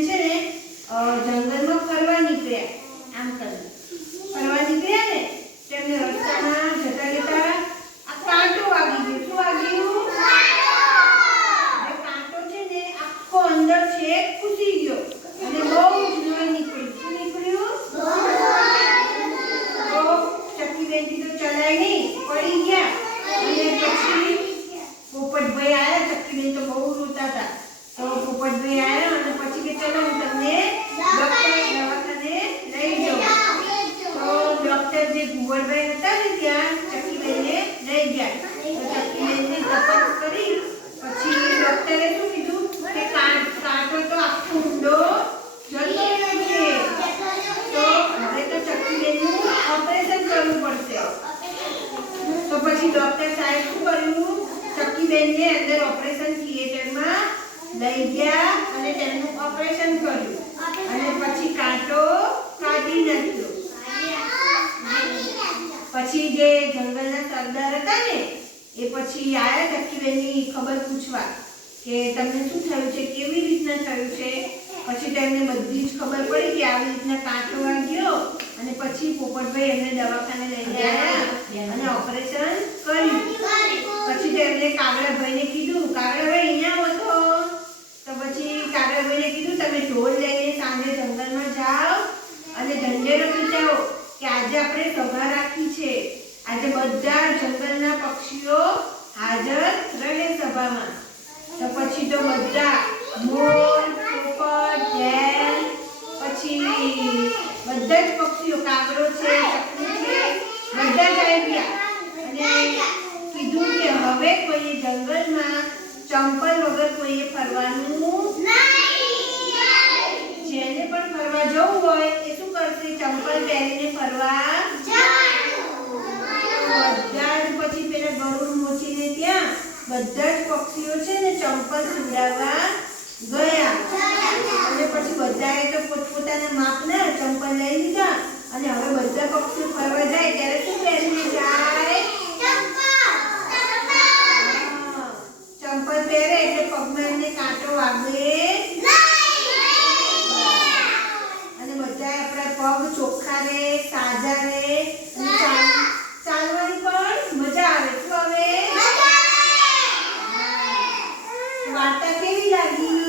છે ને જંગલમાં અંદર જે ભુવનભાઈ હતા ને ત્યાં ચકીબેનને લઈ ગયા. તો ચકીબેનની તપાસ કરી, પછી ડૉક્ટરે શું કીધું કે કાંટો તો આખો ઊંડો જતો રહ્યો છે. તો હવે તો ચકીબેનનું ઓપરેશન કરવું પડશે. તો પછી ડોક્ટર સાહેબ શું કર્યું? ચકી બેન ને અંદર ઓપરેશન થિયેટરમાં લઈ ગયા અને તેમનું ઓપરેશન કર્યું. અને પછી કાંટો કાઢી નાખ્યો. પછી જે જંગલના સરદાર હતા ને એ પછી આયા ચક્કીબેનની ખબર પૂછવા કે તમને શું થયું છે? કેવી રીતના થયું છે? પછી તેમને બધી જ ખબર પડી કે આવી રીતના કાંટો વાગ્યો અને પછી પોપટભાઈ એમને દવાખાને લઈને આવ્યા અને ઓપરેશન કર્યું. પછી તેમને કાગડાભાઈને કીધું કાગડાભાઈ અહીંયા હતો તો. પછી કાગડાભાઈને કીધું તમે ઢોલ લઈને સાંજે જંગલમાં જાઓ અને ઢંઢેરો પીટાવો કે આજે આપણે સભા રાખી છે. આજે બધા જંગલના પક્ષીઓ હાજર રહે સભામાં. તો પછી તો બધા મોર પોપટ ઢેલ પછી બધા જ પક્ષીઓ કાગડો છે ચકલી છે બધા જ આવી ગયા. અને કીધું કે હવે કોઈએ જંગલમાં ચંપલ વગર કોઈએ ફરવાનું જેને પણ ફરવા જવું હોય ચંપલ પહેરીને ફરવા? બધા જ પછી પેલા ગરુડ મોચીને ત્યાં બધા જ પક્ષીઓ છે ને ચંપલ સીવડાવવા ગયા. અને પછી બધાએ તો પોતપોતાના માપના ચંપલ લઈ લીધા. અને હવે બધા પક્ષીઓ ફરવા જાય ત્યારે શું પહેરીને જાય હા, ચંપલ પહેરે એટલે પગમાં એમને કાંટો વાગે અને બધાએ આપણા રહે ચાલ- ચાલવાની પણ મજા આવે. શું આવે. વાર્તા કેવી લાગી?